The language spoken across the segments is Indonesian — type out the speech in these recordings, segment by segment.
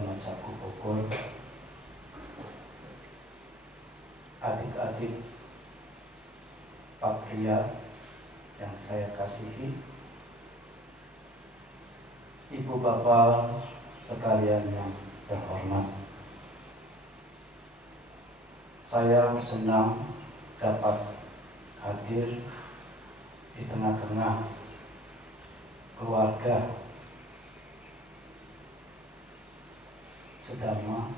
Dharmacaku Bogor, adik-adik Patria yang saya kasihi, ibu bapak sekalian yang terhormat. Saya senang dapat hadir di tengah-tengah keluarga sedama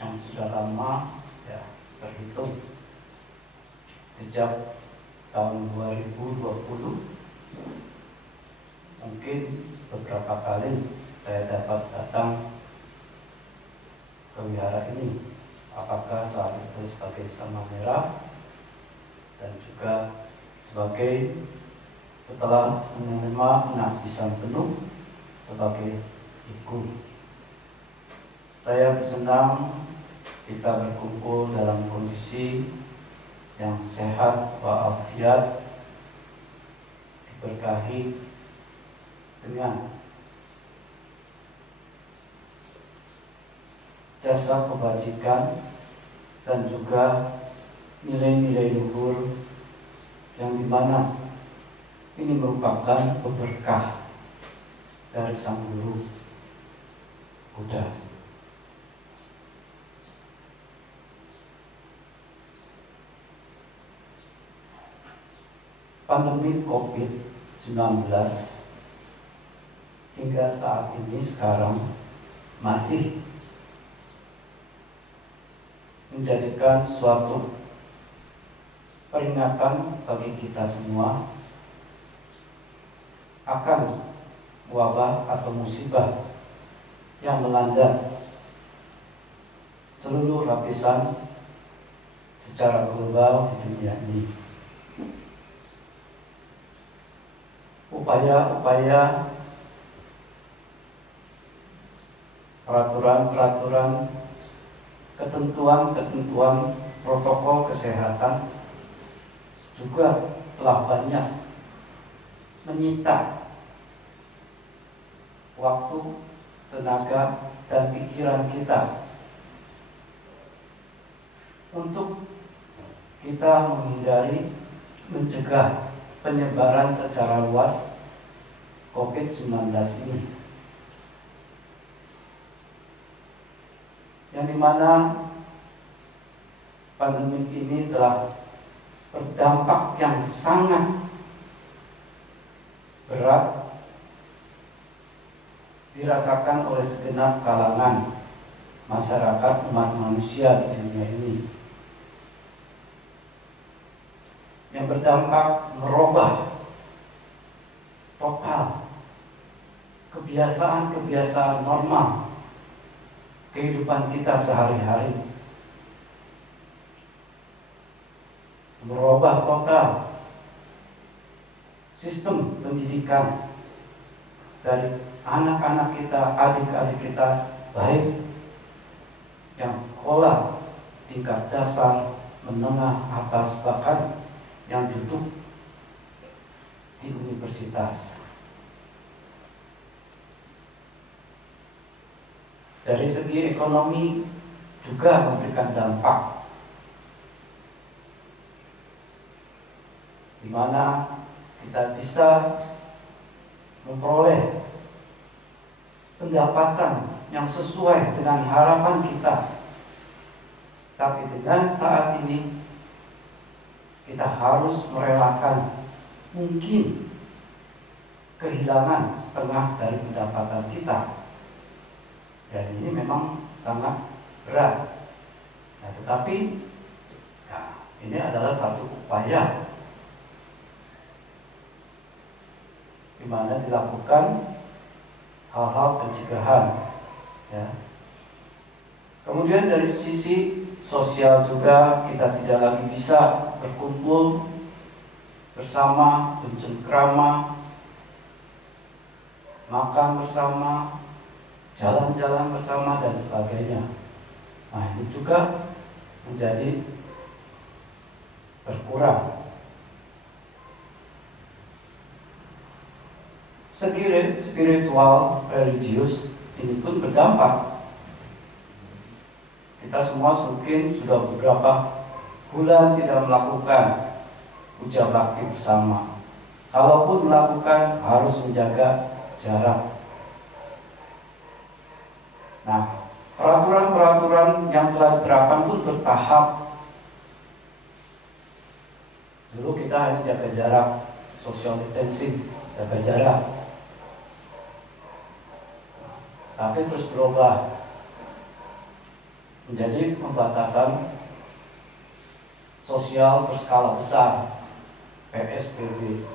yang sudah lama terhitung sejak tahun 2020. Mungkin beberapa kali saya dapat datang ke wihara ini, apakah saat itu sebagai Sama Merah dan juga sebagai setelah menerima pengabdian penuh sebagai ibu. Saya senang kita berkumpul dalam kondisi yang sehat walafiat, diberkahi dengan jasa kebajikan dan juga nilai-nilai luhur yang dimana ini merupakan berkah dari Sang Guru Buddha. Pandemi COVID-19 hingga saat ini sekarang masih menjadikan suatu peringatan bagi kita semua akan wabah atau musibah yang melanda seluruh lapisan secara global di dunia ini. Upaya-upaya peraturan-peraturan, ketentuan-ketentuan protokol kesehatan juga telah banyak menyita waktu, tenaga, dan pikiran kita untuk kita menghindari, mencegah penyebaran secara luas COVID-19 ini, yang dimana pandemi ini telah berdampak yang sangat berat dirasakan oleh segenap kalangan masyarakat umat manusia di dunia ini, yang berdampak merubah total kebiasaan-kebiasaan normal kehidupan kita sehari-hari, merubah total sistem pendidikan dari anak-anak kita, adik-adik kita, baik yang sekolah tingkat dasar, menengah, atas, bahkan yang duduk di universitas. Dari segi ekonomi juga memberikan dampak, di mana kita bisa memperoleh pendapatan yang sesuai dengan harapan kita. Tapi dengan saat ini kita harus merelakan mungkin kehilangan setengah dari pendapatan kita. Dan ini memang sangat berat. Nah, tetapi ini adalah satu upaya di mana dilakukan hal-hal pencegahan. Kemudian dari sisi sosial juga kita tidak lagi bisa berkumpul bersama, bercengkrama, makan bersama, jalan-jalan bersama, dan sebagainya. Nah, ini juga menjadi berkurang. Segi spiritual, religius ini pun berdampak. Kita semua mungkin sudah beberapa bulan tidak melakukan puja bakti bersama. Kalaupun melakukan, harus menjaga jarak. Nah, peraturan-peraturan yang telah diterapkan pun bertahap. Dulu kita hanya jaga jarak, social distancing, jaga jarak. Tapi terus berubah menjadi pembatasan sosial berskala besar, PSBB.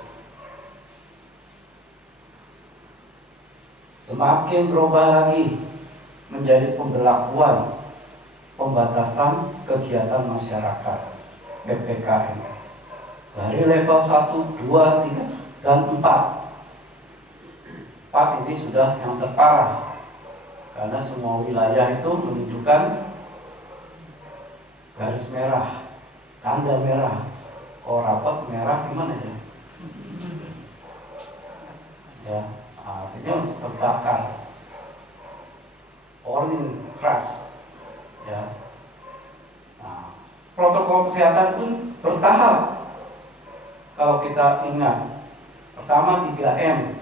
Semakin berubah lagi menjadi pemberlakuan pembatasan kegiatan masyarakat, PPKM. Dari level 1, 2, 3, dan 4. 4 ini sudah yang terparah, karena semua wilayah itu menunjukkan garis merah, tanda merah. Kalau rapat merah gimana ya? Ya, artinya untuk terbakar. Warning keras. Ya. Nah, protokol kesehatan pun bertahap. Kalau kita ingat, pertama 3M,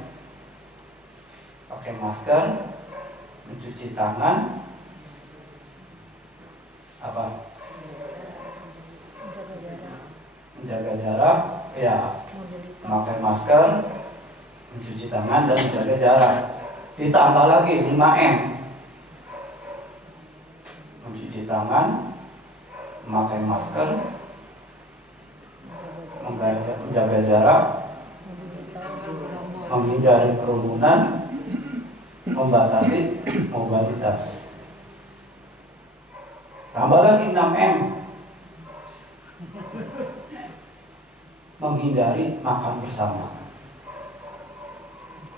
pakai masker, mencuci tangan, menjaga jarak, ya, memakai masker, mencuci tangan dan menjaga jarak. Ditambah lagi 5M, mencuci tangan, memakai masker, menjaga jarak, menghindari kerumunan, membatasi mobilitas. Tambah lagi 6M, menghindari makan bersama.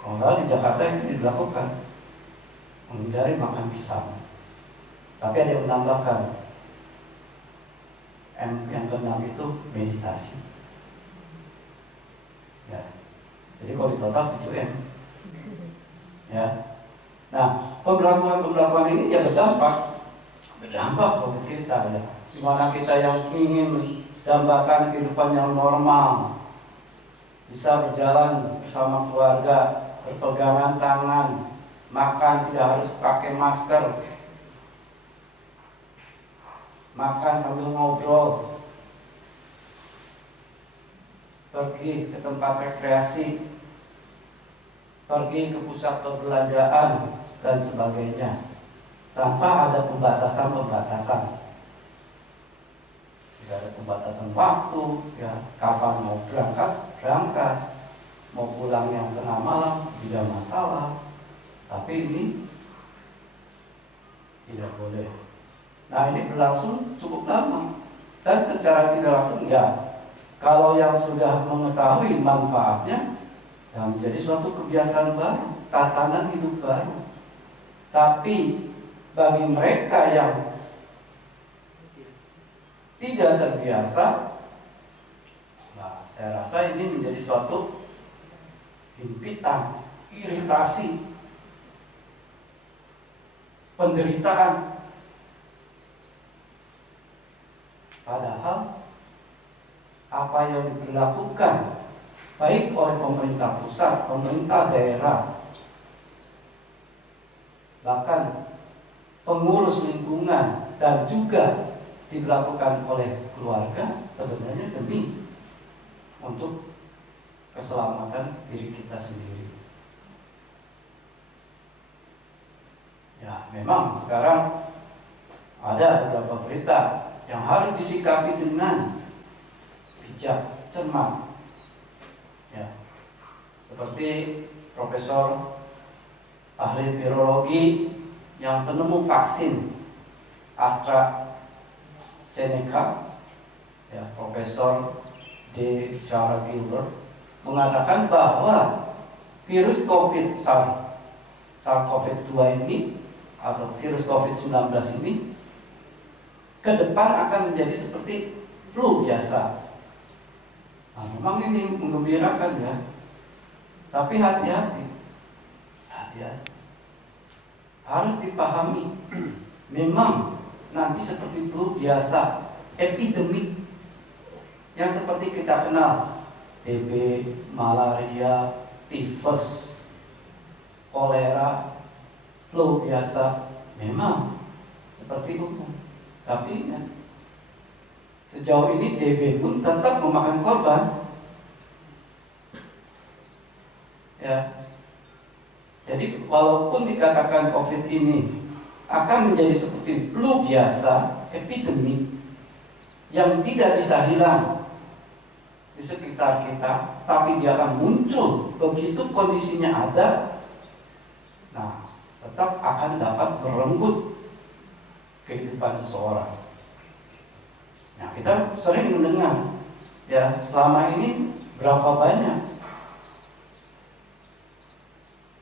Kalau di Jakarta itu dilakukan, menghindari makan bersama. Tapi ada yang menambahkan, yang ke-6 itu meditasi. Ya. Jadi kalau di total 7M. Ya. Nah, pemberlakuan ini ya berdampak bagi kita, ya. Dimana kita yang ingin mendambakan kehidupan yang normal, bisa berjalan bersama keluarga, berpegangan tangan, makan tidak harus pakai masker, makan sambil ngobrol, pergi ke tempat rekreasi, pergi ke pusat perbelanjaan dan sebagainya, tanpa ada pembatasan. Tidak ada pembatasan waktu, ya, kapan mau berangkat, mau pulang yang tengah malam tidak masalah. Tapi ini tidak boleh. Nah, ini berlangsung cukup lama, dan secara tidak langsung, ya, kalau yang sudah mengetahui manfaatnya, ya, menjadi suatu kebiasaan baru, tatanan hidup baru. Tapi bagi mereka yang tidak terbiasa, nah, saya rasa ini menjadi suatu himpitan, iritasi, penderitaan. Padahal apa yang diberlakukan baik oleh pemerintah pusat, pemerintah daerah, bahkan pengurus lingkungan, dan juga dilakukan oleh keluarga, sebenarnya demi untuk keselamatan diri kita sendiri. Ya, memang sekarang ada beberapa berita yang harus disikapi dengan bijak, cermat. Ya, seperti Profesor ahli virologi yang penemu vaksin AstraZeneca, ya, Profesor D. Sarah Gilbert, mengatakan bahwa virus SARS-CoV-2 ini atau virus COVID-19 ini ke depan akan menjadi seperti flu biasa. Nah, memang ini menggembirakan, ya. Tapi hati-hati. harus dipahami. Memang nanti seperti flu biasa, epidemik yang seperti kita kenal, TB, malaria, tifus, kolera, flu biasa, memang seperti itu. Tapi sejauh ini TB pun tetap memakan korban. Ya. Jadi walaupun dikatakan COVID ini akan menjadi seperti flu biasa, epidemik yang tidak bisa hilang di sekitar kita, tapi dia akan muncul begitu kondisinya ada. Nah, tetap akan dapat merenggut kehidupan seseorang. Nah, kita sering mendengar, ya, selama ini berapa banyak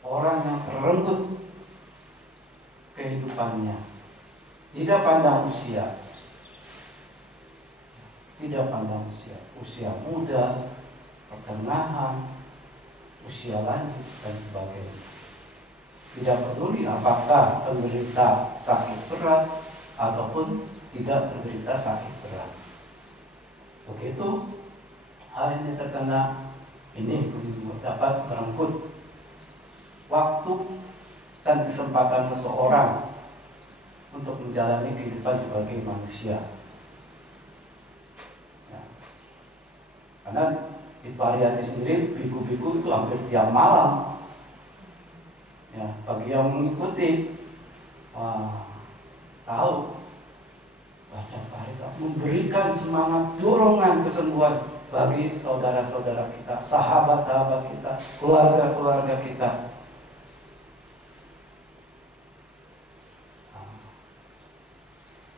orang yang terenggut kehidupannya. Tidak pandang usia, usia muda, pertengahan, usia lanjut dan sebagainya. Tidak peduli apakah penderita sakit berat ataupun tidak menderita sakit berat. Begitu hal ini terkena, ini dapat merenggut waktu dan kesempatan seseorang untuk menjalani kehidupan sebagai manusia. Ya. Karena di Pariyati sendiri, biku-biku itu hampir tiap malam. Ya, bagi yang mengikuti, tahu baca Pariyati memberikan semangat, dorongan kesembuhan bagi saudara-saudara kita, sahabat-sahabat kita, keluarga-keluarga kita.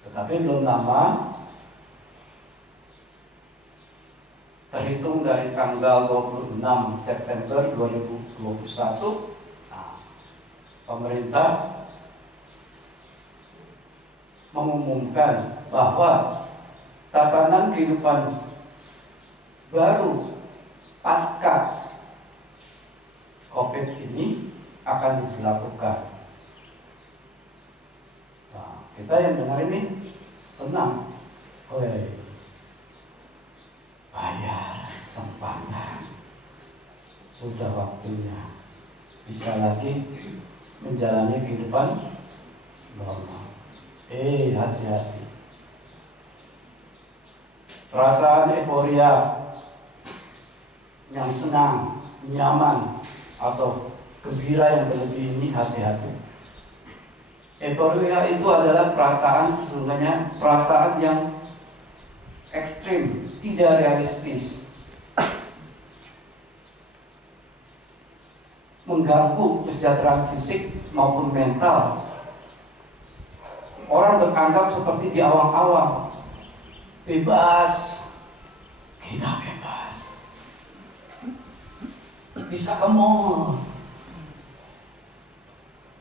Tetapi belum lama, terhitung dari tanggal 26 September 2021, pemerintah mengumumkan bahwa tatanan kehidupan baru pasca COVID ini akan diberlakukan. Nah, kita yang dengar ini senang, bayar sempadan, sudah waktunya bisa lagi menjalani kehidupan normal. Hati-hati. Perasaan euforia yang senang, nyaman, atau gembira yang berlebih ini hati-hati. Euforia itu adalah perasaan, sesungguhnya perasaan yang ekstrim, tidak realistis, mengganggu kesejahteraan fisik maupun mental. Orang berkanggap seperti di awang-awang, bebas, kita bebas, bisa ke mall,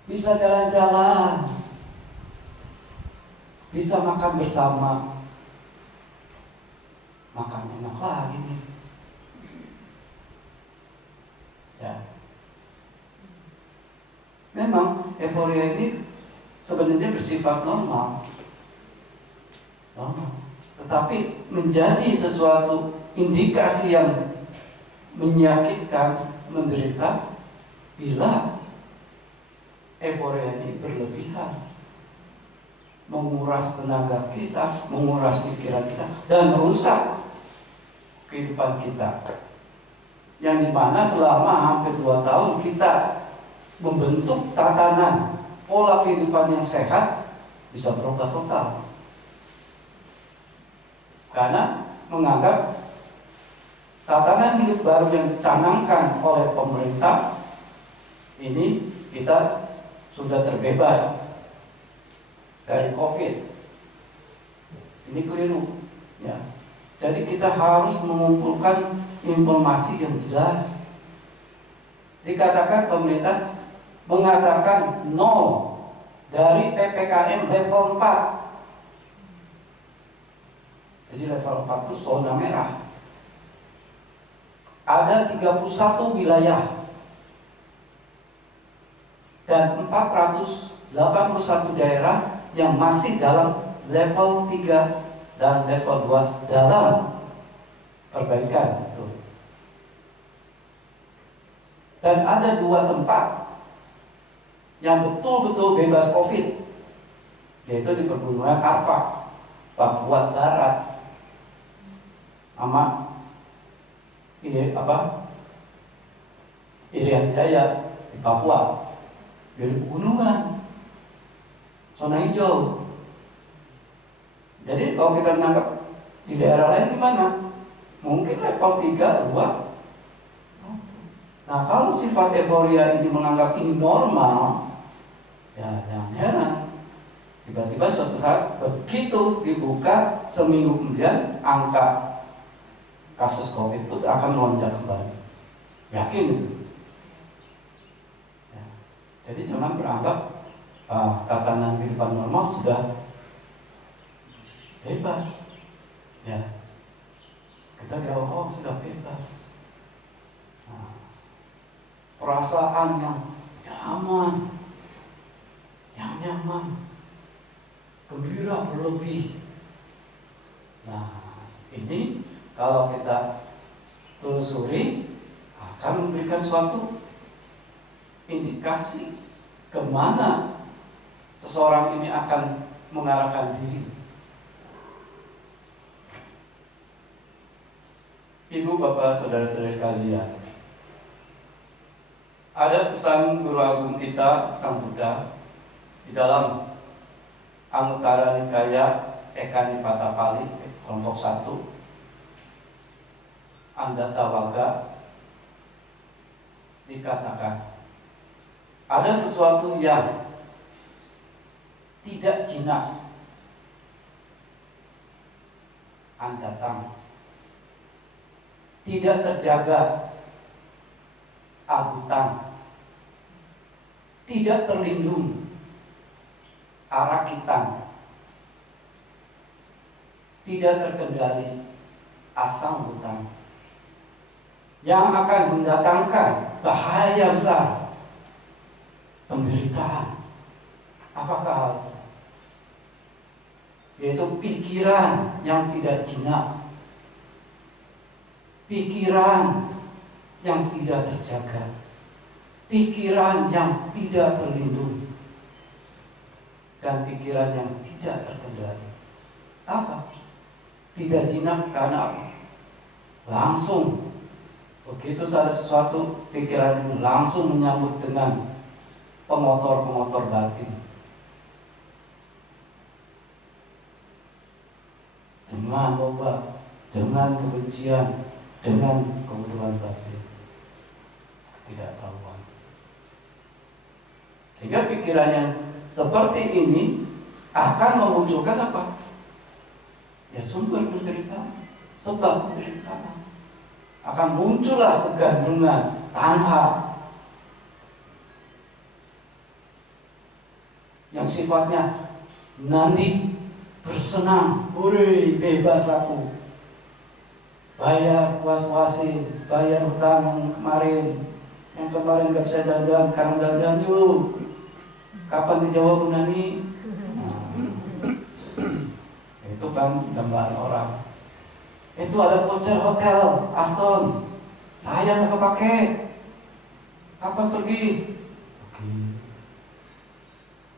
bisa jalan-jalan, bisa makan bersama, makan enak lagi nih. Ya. Memang euforia ini sebenarnya bersifat normal, tetapi menjadi sesuatu indikasi yang menyakitkan, menderita bila euforia ini berlebihan, menguras tenaga kita, menguras pikiran kita, dan merusak kehidupan kita. Yang dimana selama hampir 2 tahun kita membentuk tatanan pola kehidupan yang sehat bisa berubah total. Karena menganggap tatanan hidup baru yang dicanangkan oleh pemerintah ini kita sudah terbebas dari COVID. Ini keliru, ya. Jadi kita harus mengumpulkan informasi yang jelas. Dikatakan pemerintah mengatakan 0 dari PPKM level 4. Jadi level 4 itu zona merah. Ada 31 wilayah dan 400 81 daerah yang masih dalam level 3 dan level 2 dalam perbaikan itu. Dan ada 2 tempat yang betul-betul bebas COVID, yaitu di Pegunungan Arfak, Papua Barat, sama Irian Jaya di Papua, di pegunungan, zona hijau. Jadi kalau kita menangkap di daerah lain gimana? Mungkin level 3, 2. Nah, kalau sifat euforia ini menganggap ini normal, ya jangan heran tiba-tiba suatu saat begitu dibuka, seminggu kemudian angka kasus COVID itu akan melonjak kembali. Yakin itu. Ya. Jadi jangan beranggap tatanan kehidupan normal sudah bebas. Ya. Kita di awal sudah bebas. Nah, perasaan yang aman, yang nyaman, gembira berlebih. Nah, ini kalau kita telusuri akan memberikan suatu indikasi kemana seseorang ini akan mengarahkan diri. Ibu, bapak, saudara-saudara sekalian, ada pesan guru agung kita, Sang Buddha, di dalam Anuttara Nikaya Ekanipata kelompok 1, Andattawaga, dikatakan ada sesuatu yang tidak jinak, andatang, tidak terjaga, agutang, tidak terlindung, arakitan, tidak terkendali, asam hutang, yang akan mendatangkan bahaya besar, penderitaan. Apakah hal itu? Yaitu pikiran yang tidak jinak, pikiran yang tidak terjaga, pikiran yang tidak terlindung, dan pikiran yang tidak terkendali. Apa? Tidak jinak karena apa? Langsung begitu ada sesuatu, pikiran ini langsung menyambut dengan pemotor-pemotor batin, dengan obat, dengan kebencian, dengan kebodohan batin, ketidaktahuan. Sehingga pikiran yang seperti ini akan memunculkan apa? Ya, sumber penderitaan, sebab penderitaan. Akan muncullah kegandrungan, tanha, yang sifatnya nanti bersenang, hore, bebas aku, bayar puas-puasin, bayar hutang yang kemarin gak bisa jalan, sekarang jalan yuk, kapan dijawab Nani? Itu kan gambaran orang. Itu ada voucher hotel Aston, saya nggak kepake, kapan pergi?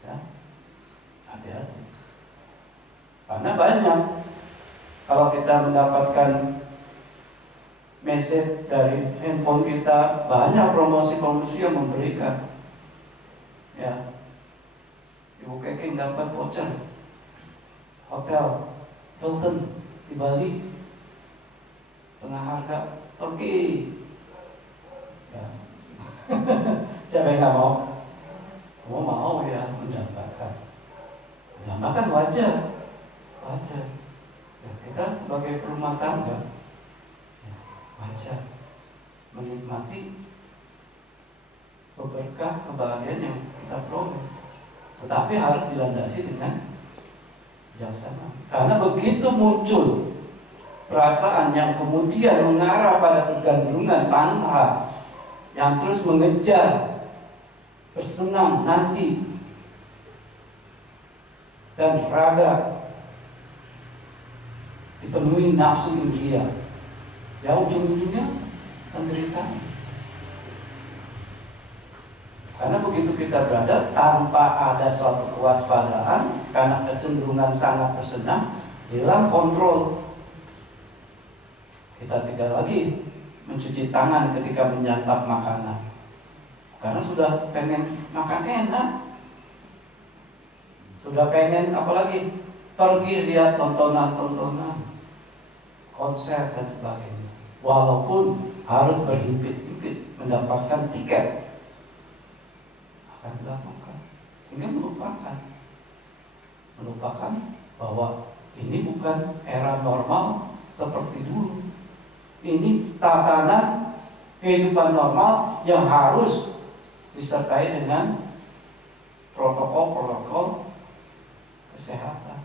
Ya, hati-hati. Karena banyak, kalau kita mendapatkan message dari handphone kita, banyak promosi-promosi yang memberikan. Ya, Ibu Keking dapat voucher hotel Hilton di Bali, setengah harga, pergi. Ya. Siapa yang nggak mau? Kamu mau ya mendapatkan wajar. Ya, kita sebagai rumah tangga, ya, wajar menikmati berkah kebahagiaan yang kita peroleh, tetapi harus dilandasi dengan bijaksana. Karena begitu muncul perasaan yang kemudian mengarah pada kegandrungan tanha, yang terus mengejar bersenang nanti, dan raga, dipenuhi nafsu indria, ya ujung-ujungnya penderitaan. Karena begitu kita berada tanpa ada suatu kewaspadaan, karena kecenderungan sangat bersenang, hilang kontrol. Kita tidak lagi mencuci tangan ketika menyantap makanan, karena sudah pengen makan enak, sudah pengen apalagi pergi lihat tontonan-tontonan, konser dan sebagainya, walaupun harus berhimpit-himpit mendapatkan tiket, akan dilakukan, sehingga melupakan bahwa ini bukan era normal seperti dulu. Ini tatanan kehidupan normal yang harus disertai dengan protokol-protokol kesehatan.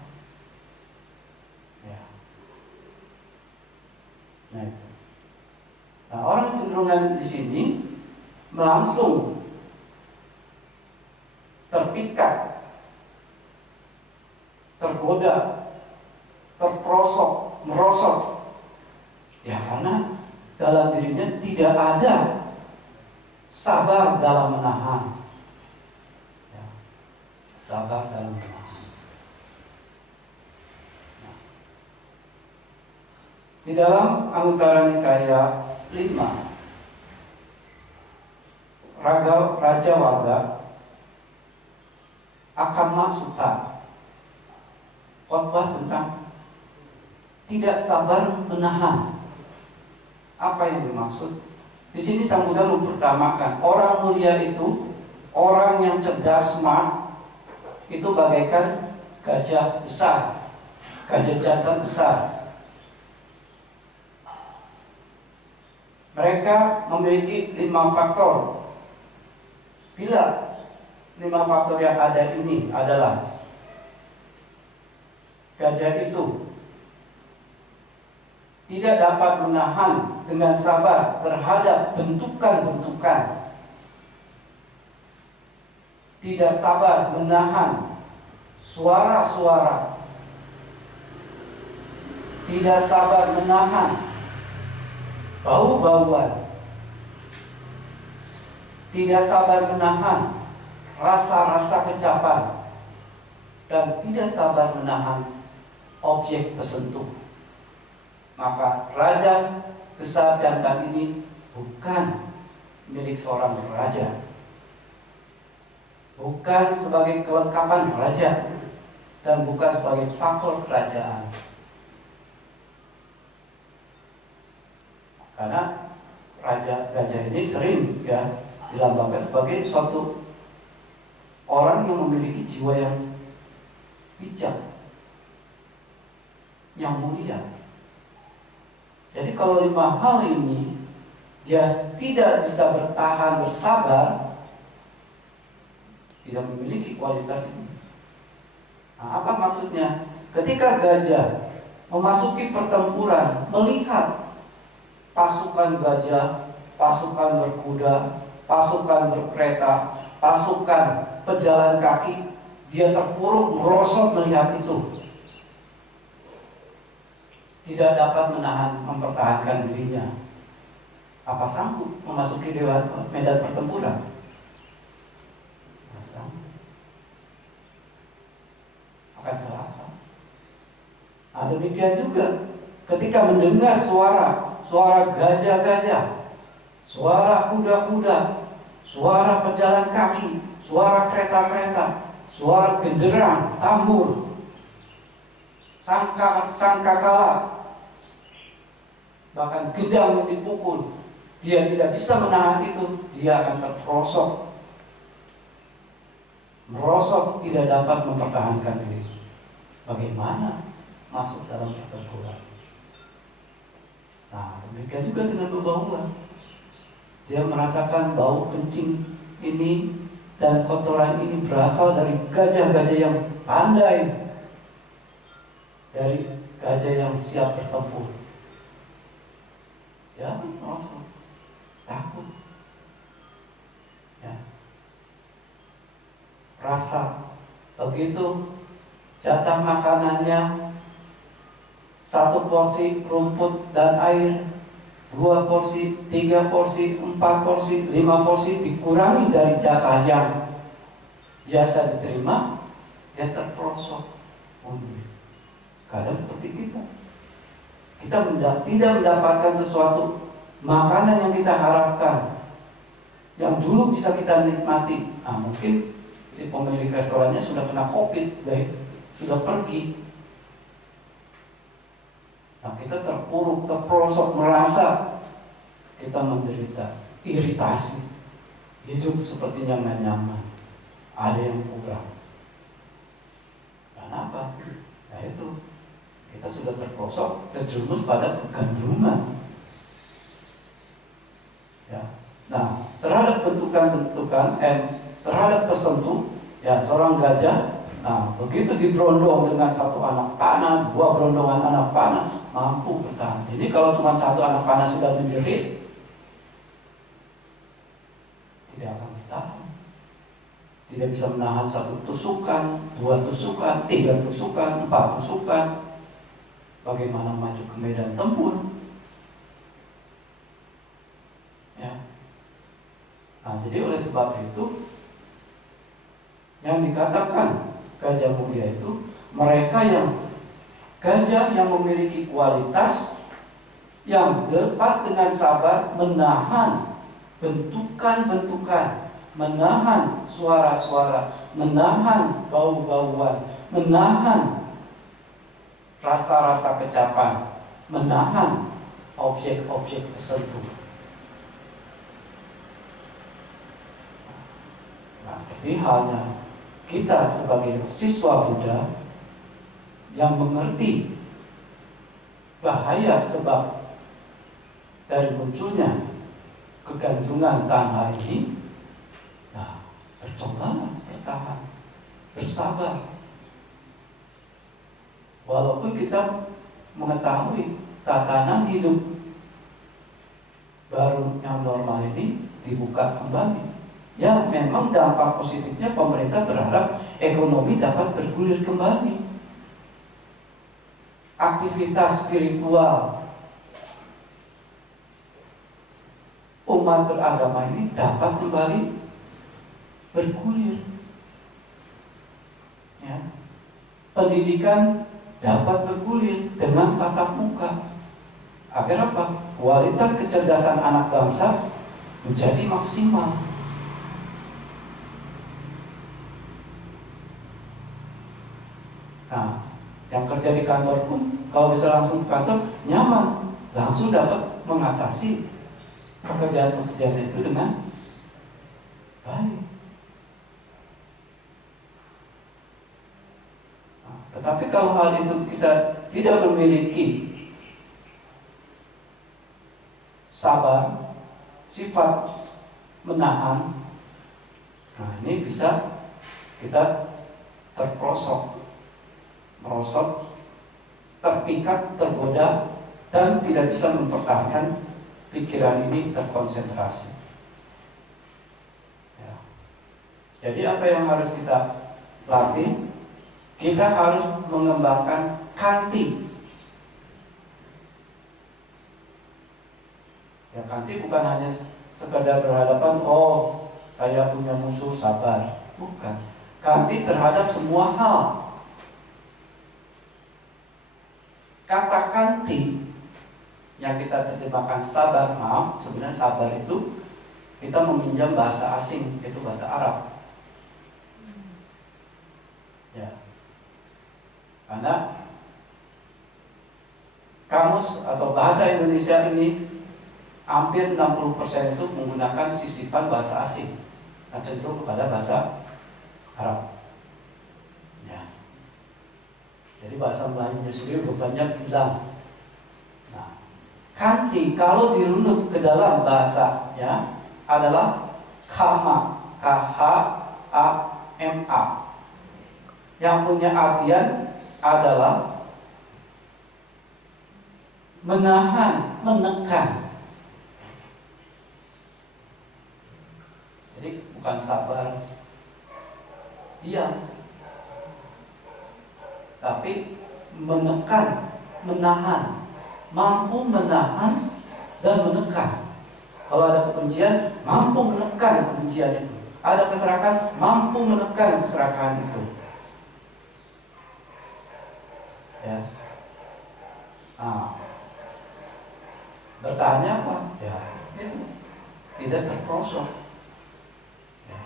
Ya. Nah, orang cenderungan di sini langsung terpikat, tergoda, terperosok, merosot. Ya karena dalam dirinya tidak ada sabar dalam menahan. Ya, sabar dalam menahan. Nah, di dalam Anguttara Nikaya 5, Raja Wagga Akama Sutta, khotbah tentang tidak sabar menahan. Apa yang dimaksud? Di sini Sang Buddha mempertamakan orang mulia itu, orang yang cerdas, smart, itu bagaikan gajah besar, gajah jantan besar. Mereka memiliki 5 faktor. Bila 5 faktor yang ada ini adalah gajah itu tidak dapat menahan dengan sabar terhadap bentukan-bentukan, tidak sabar menahan suara-suara, tidak sabar menahan bau-bauan, tidak sabar menahan rasa-rasa kecapan, dan tidak sabar menahan objek tersentuh. Maka raja besar jantan ini bukan milik seorang raja, bukan sebagai kelengkapan raja, dan bukan sebagai faktor kerajaan. Karena raja gajah ini sering dilambangkan sebagai suatu orang yang memiliki jiwa yang bijak, yang mulia. Jadi kalau 5 hal ini dia tidak bisa bertahan, bersabar, tidak memiliki kualitas ini. Nah, apa maksudnya? Ketika gajah memasuki pertempuran, melihat pasukan gajah, pasukan berkuda, pasukan berkereta, pasukan pejalan kaki, dia terpuruk, merosot melihat itu. Tidak dapat menahan, mempertahankan dirinya. Apa sanggup memasuki medan pertempuran? Tidak sanggup. Akan celaka. Nah, demikian juga ketika mendengar suara gajah-gajah, suara kuda-kuda, suara pejalan kaki, suara kereta-kereta, suara genderang, tambur, sangkakala, bahkan gendang yang dipukul, dia tidak bisa menahan itu, dia akan terperosok, merosot, tidak dapat mempertahankan diri. Bagaimana masuk dalam pertempuran? Nah, demikian juga dengan pembauan. Dia merasakan bau kencing ini dan kotoran ini berasal dari gajah-gajah yang pandai, dari gajah yang siap bertempur. Ya, langsung takut. Ya. Rasa begitu jatah makanannya 1 porsi rumput dan air, 2 porsi, 3 porsi, 4 porsi, 5 porsi, dikurangi dari jatah yang biasa diterima, dia terperosok. Kadang seperti kita tidak mendapatkan sesuatu makanan yang kita harapkan, yang dulu bisa kita nikmati. Mungkin si pemilik restorannya sudah kena COVID, sudah pergi. Kita terpuruk, terperosok, merasa kita menderita iritasi, hidup sepertinya nggak nyaman, ada yang kurang. Dan apa? Itu kita sudah terperosok, terjerumus pada kegantungan. Ya. Nah, terhadap bentukan-bentukan, terhadap kesentuh, ya seorang gajah, begitu diberondong dengan 1 anak panah, 2 berondongan anak panah, mampu bertahan. Jadi kalau cuma 1 anak panah sudah menjerit, tidak akan bertahan. Tidak bisa menahan 1 tusukan, 2 tusukan, 3 tusukan, 4 tusukan. Bagaimana maju ke medan tempur? Ya. Jadi oleh sebab itu, yang dikatakan gajah mulia itu mereka yang gajah yang memiliki kualitas yang dapat dengan sabar menahan bentukan-bentukan, menahan suara-suara, menahan bau-bauan, menahan rasa-rasa kecapan, menahan objek-objek tersentuh. Seperti halnya kita sebagai siswa Buddha yang mengerti bahaya sebab dari munculnya kegantungan tanah ini, bercobalah bertahan, bersabar. Walaupun kita mengetahui tatanan hidup baru yang normal ini dibuka kembali. Ya, memang dampak positifnya pemerintah berharap ekonomi dapat bergulir kembali. Aktivitas spiritual umat beragama ini dapat kembali bergulir. Ya. Pendidikan dapat bergulir dengan tatap muka. Agar apa? Kualitas kecerdasan anak bangsa menjadi maksimal. Yang kerja di kantor pun kalau bisa langsung ke kantor nyaman, langsung dapat mengatasi pekerjaan-pekerjaan itu dengan baik. Tetapi kalau hal itu kita tidak memiliki sabar, sifat menahan, ini bisa kita terperosok, merosot, terpikat, tergoda, dan tidak bisa mempertahankan pikiran ini terkonsentrasi. Ya. Jadi apa yang harus kita latih? Kita harus mengembangkan kanti. Ya, kanti bukan hanya sekadar berhadapan, saya punya musuh, sabar. Bukan. Kanti terhadap semua hal. Kata kanti yang kita terjemahkan sabar, sebenarnya sabar itu kita meminjam bahasa asing, itu bahasa Arab. Ya. Karena kamus atau bahasa Indonesia ini hampir 60% itu menggunakan sisipan bahasa asing, cenderung kepada bahasa Arab. Jadi bahasa Melayunya sendiri banyak hilang. Kanti kalau dirunut ke dalam bahasanya adalah kama, K-H-A-M-A, yang punya artian adalah menahan, menekan. Jadi bukan sabar, diam. tapi menekan, menahan, mampu menahan dan menekan. Kalau ada kebencian, mampu menekan kebencian itu. Ada keserakahan, mampu menekan keserakahan itu. Ya. Nah, bertahannya apa? Ya, itu tidak terprosok. Ya.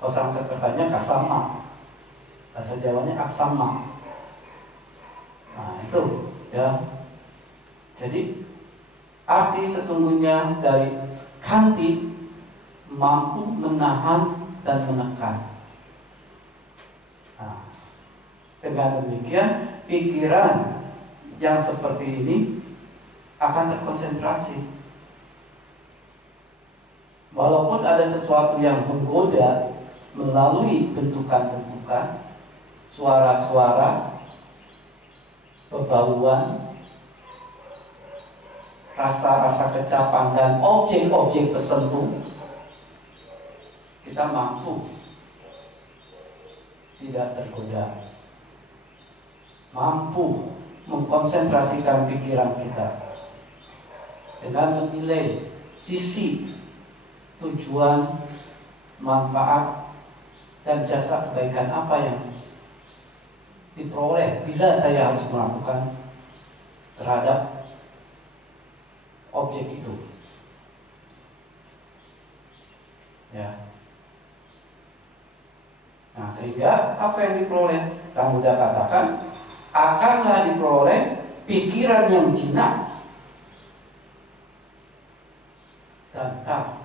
Orang sekertanya kasama, bahasa Jawanya aksama. Nah itu, ya. Jadi arti sesungguhnya dari khanti mampu menahan dan menekan. Nah, dengan demikian pikiran yang seperti ini akan terkonsentrasi. Walaupun ada sesuatu yang menggoda melalui bentukan-bentukan, suara-suara, bebauan, rasa-rasa kecapan dan objek-objek tersentuh, kita mampu tidak tergoda, mampu mengkonsentrasikan pikiran kita dengan menilai sisi, tujuan, manfaat, dan jasa kebaikan apa yang diperoleh bila saya harus melakukan terhadap objek itu. Ya. Nah, sehingga apa yang diperoleh? Sang Buddha katakan, akanlah diperoleh pikiran yang jinak dan tam,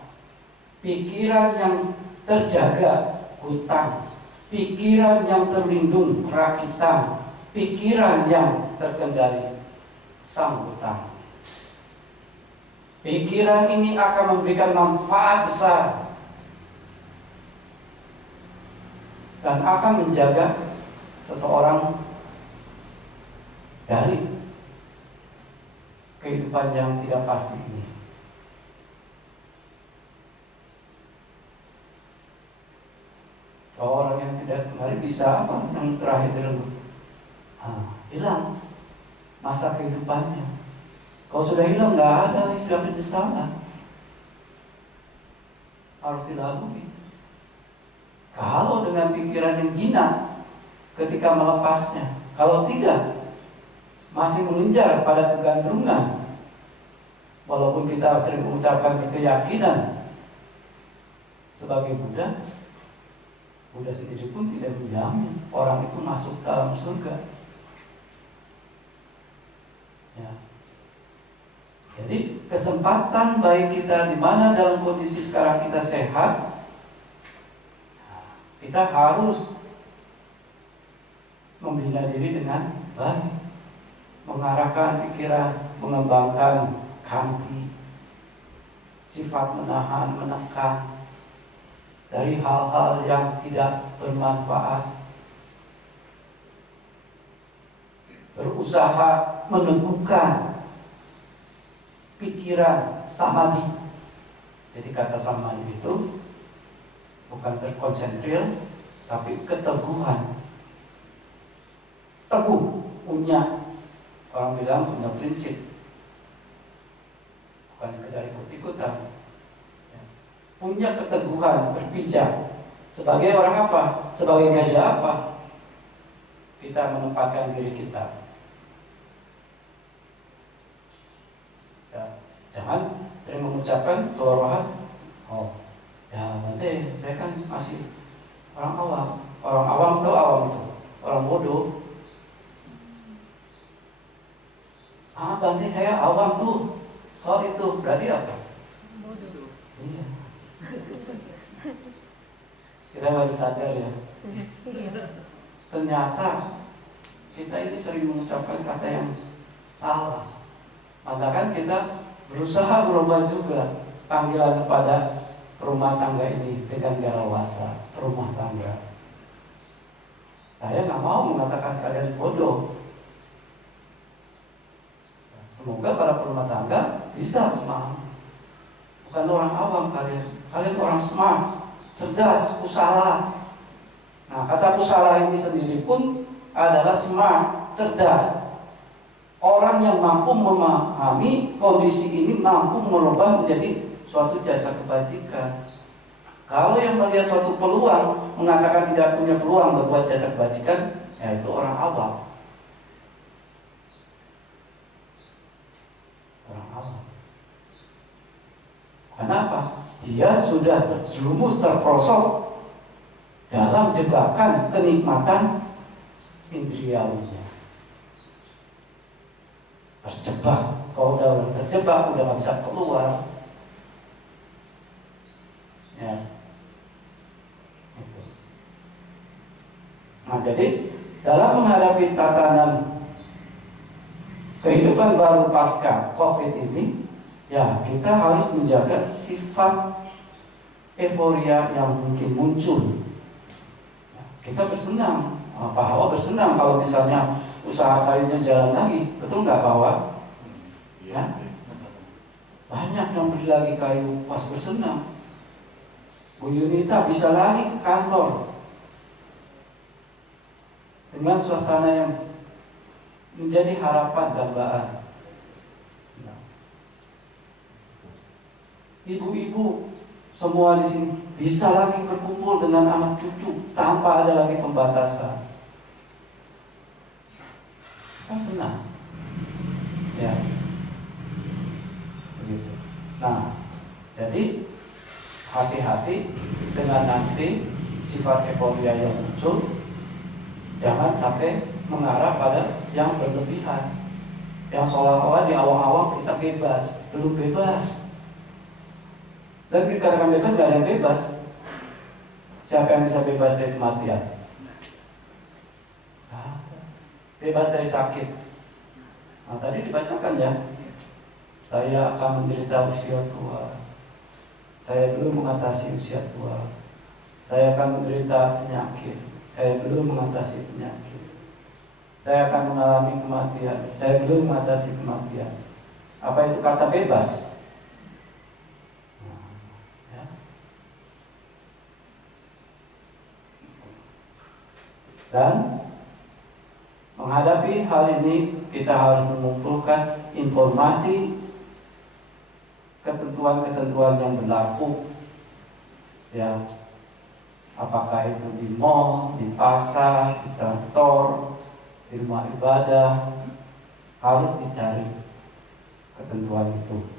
pikiran yang terjaga hutang, pikiran yang terlindung rakitan, pikiran yang terkendali sang hutang. Pikiran ini akan memberikan manfaat besar dan akan menjaga seseorang dari kehidupan yang tidak pasti ini. Kalau orang yang tidak kembali bisa apa? Yang terakhir direnggut, hilang masa kehidupannya. Kalau sudah hilang, nggak ada istilah penyesalan. Harus dilalui. Kalau dengan pikiran yang jinak ketika melepasnya, kalau tidak masih mengejar pada kegandrungan, walaupun kita sering mengucapkan keyakinan sebagai Buddha, Buddha sendiri pun tidak menjamin orang itu masuk dalam surga. Ya. Jadi kesempatan baik kita di mana dalam kondisi sekarang kita sehat, kita harus membina diri dengan baik, mengarahkan pikiran, mengembangkan khanti, sifat menahan, menekan dari hal-hal yang tidak bermanfaat, berusaha meneguhkan pikiran samadhi. Jadi kata samadhi itu bukan terkonsentrir, tapi keteguhan. Teguh, punya, orang bilang punya prinsip, bukan sekedar ikut-ikutan. Punya keteguhan, berpijak. Sebagai orang apa? Sebagai gajah apa? Kita menempatkan diri kita. Ya, jangan sering mengucapkan seolah-olah, ya nanti saya kan masih orang awam. Orang awam itu awam itu, orang bodoh. Nanti saya awam tuh soal itu, berarti apa? Bodoh. Iya. Kita baru sadar ya. Ternyata kita ini sering mengucapkan kata yang salah. Maka kan kita berusaha berubah juga panggilan kepada rumah tangga ini dengan garawasa, rumah tangga. Saya nggak mau mengatakan kalian bodoh. Semoga para rumah tangga bisa memahami. Bukan orang awam kalian. Kalian orang smart, cerdas, usaha. Nah, kata usaha ini sendiri pun adalah smart, cerdas. Orang yang mampu memahami kondisi ini mampu merubah menjadi suatu jasa kebajikan. Kalau yang melihat suatu peluang mengatakan tidak punya peluang berbuat jasa kebajikan, ya itu orang awam. Orang awam. Kenapa? Dia sudah terjerumus, terperosok dalam jebakan kenikmatan indriawinya. Terjebak. Kalau udah terjebak, udah nggak bisa keluar. Ya. Nah, jadi dalam menghadapi tatanan kehidupan baru pasca COVID ini, ya kita harus menjaga sifat euforia yang mungkin muncul. Ya, kita bersenang, Pak Hawa bersenang kalau misalnya usaha kayunya jalan lagi, betul nggak Pak Hawa? Ya, banyak yang beli lagi kayu pas bersenang. Bu Yunita bisa lagi ke kantor dengan suasana yang menjadi harapan dambaan. Ibu-ibu semua di sini bisa lagi berkumpul dengan anak cucu tanpa ada lagi pembatasan. Kan senang, ya. Begitu. Nah, jadi hati-hati dengan nanti sifat euforia yang muncul. Jangan sampai mengarah pada yang berlebihan, yang seolah-olah di awal-awal kita bebas, belum bebas. Dan dikatakan bebas, gak ada yang bebas. Siapa yang bisa bebas dari kematian? Bebas dari sakit. Nah, tadi dibacakan ya, saya akan menderita usia tua, saya belum mengatasi usia tua, saya akan menderita penyakit, saya belum mengatasi penyakit, saya akan mengalami kematian, saya belum mengatasi kematian. Apa itu kata bebas? Dan menghadapi hal ini kita harus mengumpulkan informasi ketentuan-ketentuan yang berlaku, ya, apakah itu di mall, di pasar, di kantor, di rumah ibadah, harus dicari ketentuan itu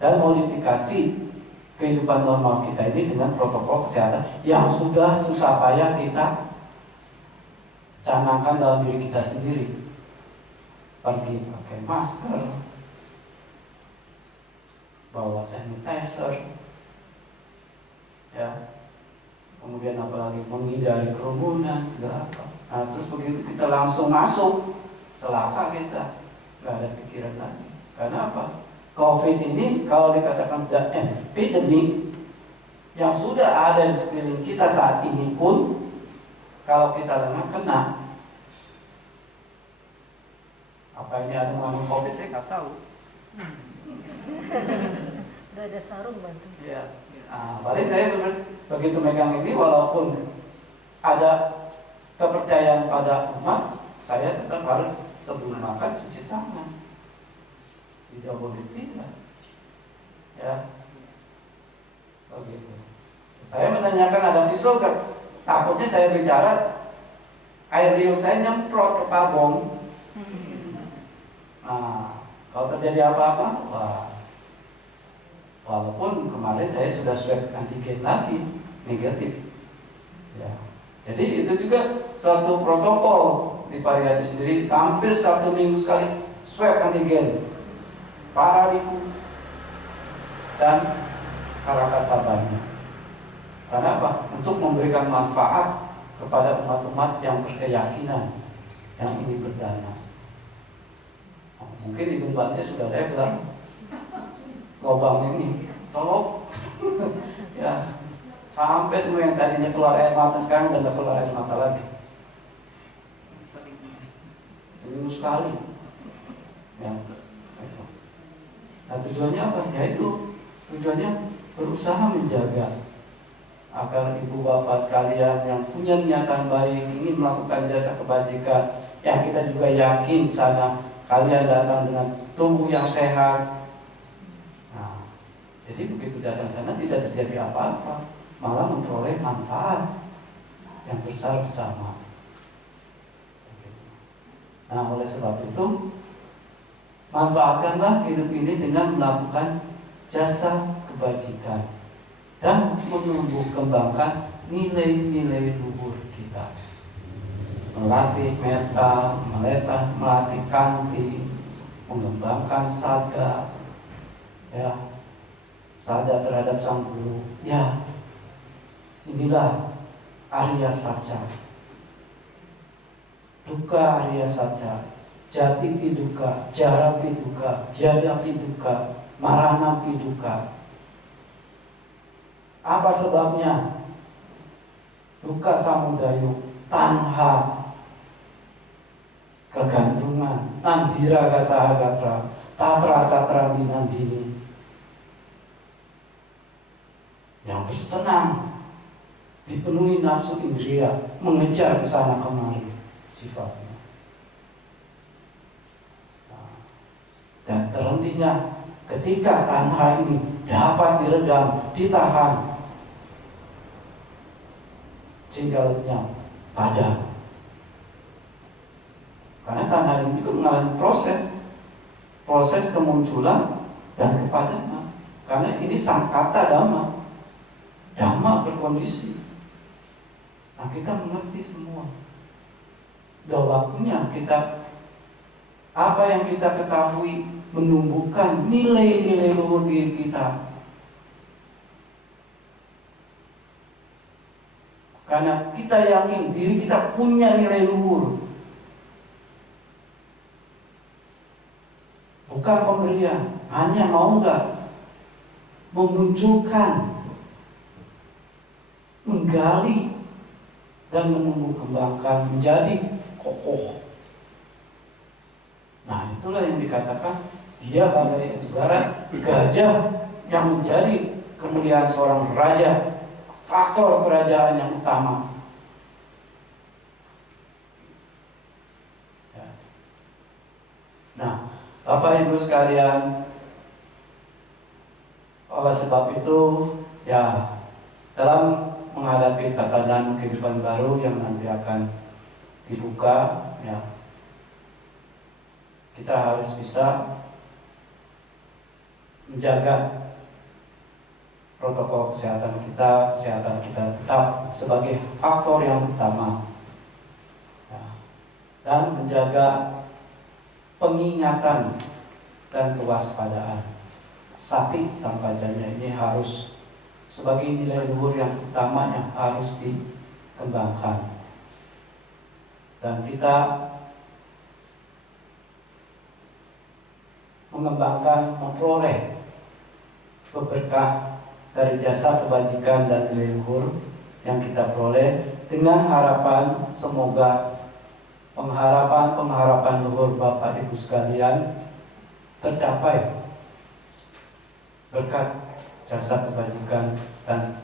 dan modifikasi kehidupan normal kita ini dengan protokol kesehatan yang sudah susah payah kita canangkan dalam diri kita sendiri. Pergi pakai masker, bawa sanitizer, ya, kemudian apalagi menghindari kerumunan segala apa. Nah, terus begitu kita langsung masuk, celaka kita, nggak ada pikiran lagi. Karena apa? COVID ini kalau dikatakan sudah epidemi yang sudah ada di sekeliling kita saat ini pun, kalau kita lengah kena. Apa ini ada mengandung COVID, saya nggak tahu. Udah ada sarung bantu. Ya. Nah, paling saya begitu megang ini, walaupun ada kepercayaan pada umat, saya tetap harus sebelum makan cuci tangan. Tidak boleh tidak. Ya. Begitu. Saya menanyakan ada visual, takutnya saya bicara air liur saya nyemprot ke pabong. Nah, kalau terjadi apa-apa, wah, walaupun kemarin saya sudah swab antigen lagi negatif, ya. Jadi itu juga suatu protokol di Pariyadi sendiri, hampir 1 minggu sekali swab antigen para Wiku dan Karakasabanya. Karena apa? Untuk memberikan manfaat kepada umat-umat yang berkeyakinan yang ini berdana. Mungkin Ibu Bante sudah lebar lubang ini, tolong ya, sampai semua yang tadinya keluar air mata sekarang udah tidak keluar air mata lagi. Seminggu sekali. Ya. Nah, tujuannya apa? Ya itu tujuannya berusaha menjaga agar ibu bapak sekalian yang punya niatan baik ingin melakukan jasa kebajikan, ya kita juga yakin sana kalian datang dengan tubuh yang sehat. Nah, jadi begitu datang sana tidak terjadi apa-apa, malah memperoleh manfaat yang besar bersama. Nah, oleh sebab itu manfaatkanlah hidup ini dengan melakukan jasa kebajikan dan menumbuh kembangkan nilai-nilai luhur kita. Melatih mental, melatih kanti, mengembangkan sadar, ya, sadar terhadap sang guru. Ya, inilah Arya Saca. Duka Arya Saca, jati piduka, jara piduka, jada piduka, marana piduka. Apa sebabnya? Duka samudayo, tanha, kegantungan, nandira kasahagatra, tatra binandini. Yang bersenang, dipenuhi nafsu indria, mengejar ke sana kemari sifatnya. Dan terhentinya ketika tanha ini dapat diredam, ditahan, sehingga padam. Karena tanha ini juga mengalami proses kemunculan dan kepadaman. Karena ini sangkata dhamma berkondisi. Nah, kita mengerti semua. Sudah waktunya kita, apa yang kita ketahui, menumbuhkan nilai-nilai luhur diri kita. Karena kita yakin diri kita punya nilai luhur. Bukan pemberian, hanya mau enggak memunculkan, menggali, dan menumbuh kembangkan menjadi kokoh. Nah, itulah yang dikatakan dia bagai ibarat gajah yang menjadi kemuliaan seorang raja, faktor kerajaan yang utama. Ya. Nah, Bapak Ibu sekalian, oleh sebab itu, ya, dalam menghadapi tatanan kehidupan baru yang nanti akan dibuka, ya, kita harus bisa menjaga protokol kesehatan kita tetap sebagai faktor yang utama, ya, dan menjaga pengingatan dan kewaspadaan. Sati sampajanya ini harus sebagai nilai luhur yang utama yang harus dikembangkan. Dan kita mengembangkan, memperoleh berkah dari jasa kebajikan dan nilai luhur yang kita peroleh dengan harapan semoga pengharapan luhur Bapak Ibu sekalian tercapai berkat jasa kebajikan dan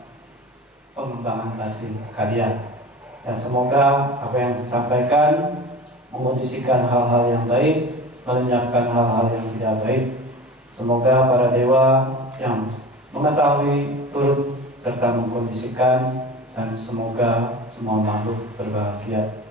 pengembangan batin kalian. Dan semoga apa yang disampaikan mengondisikan hal-hal yang baik, melenyapkan hal-hal yang tidak baik. Semoga para dewa yang mengetahui turut serta mengkondisikan, dan semoga semua makhluk berbahagia.